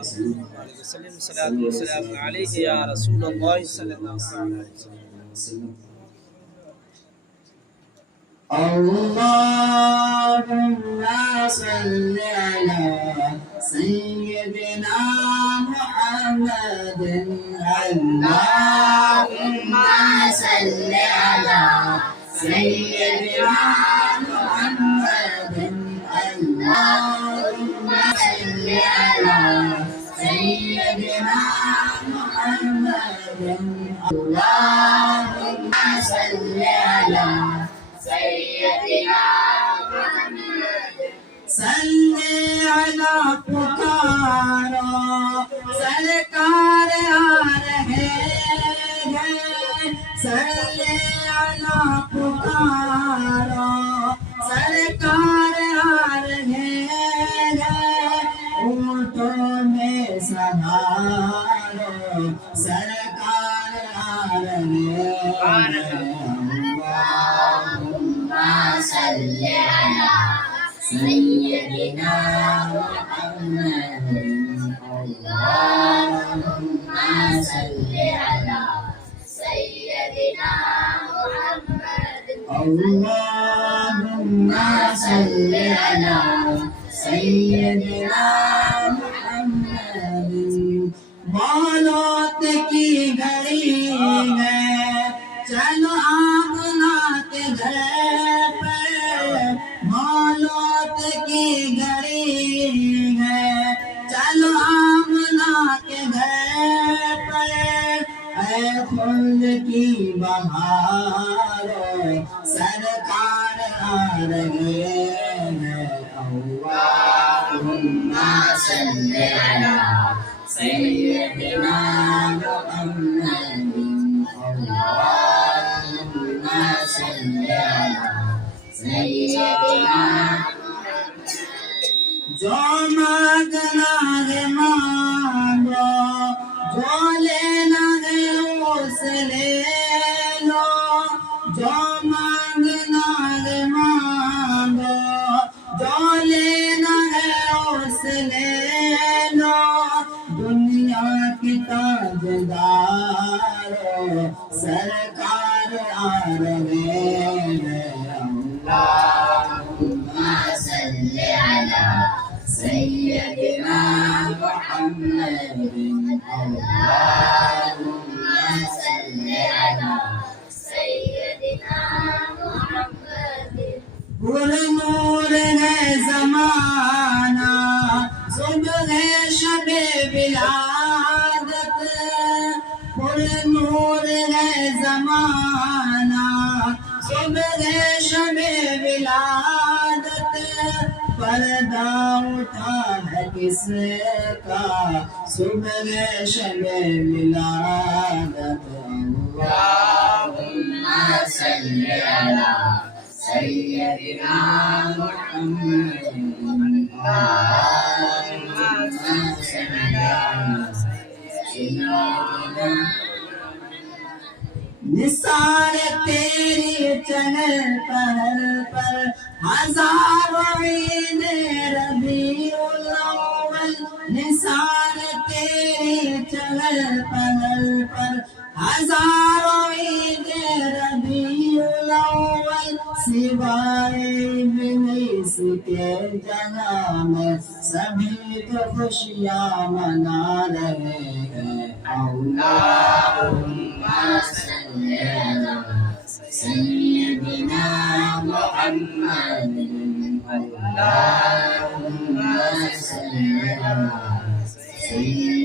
الله عليه وسلم الصلاة والسلام عليك يا رسول الله صلى الله عليه وسلم. اللهم صل على سيدنا محمد. اللهم صل على سيدنا محمد. اللهم صل على سيدنا محمد. اللهم صل على سيدنا محمد. صل على پکارو سرکار آ رہے ہیں. صل على پکارو سرکار آ رہے ہیں. اونٹوں میں سوارو سرکار آ رہے ہیں. صل على سيدنا محمد. اللهم صل على سيدنا محمد. اللهم صل على سيدنا محمد. موت کی گھڑی ہے چلو آمنا کے گھر پر. موت کی گھڑی ہے چلو آمنا کے گھر پر. اے خلد کی بہارو سرکار آ رہے ہیں. اللهم صل على سيدنا محمد. اللهم صل على سيدنا محمد. جو مانگنا ہے مانگو جو لینا ہے اس لے لو. جو مانگنا ہے مانگو جو لینا ہے اس لے لو. دنیا کی تاجدارو سرکار آ رہے ہیں. اللهم صل على سيدنا محمد. اللهم صل على سيدنا محمد. پر نور ہے زمانہ صبح شب ولادت. پر نور ہے زمانہ صبح شب ولادت. پردہ اٹھا ہے کس کا صبح شب ولادت. اللهم صل على سيدنا محمد. اللهم صل على سيدنا نثار تیری چہل پہل پر ہزاروں عید ربیع الاول. نثار تیری چہل پہل پر ہزاروں عید ربیع الاول. سوائے ابلیس کے جہاں میں سبھی تو خوشیاں منا رہے ہیں. اللهم صل على سيدنا محمد. اللهم صل على سيدنا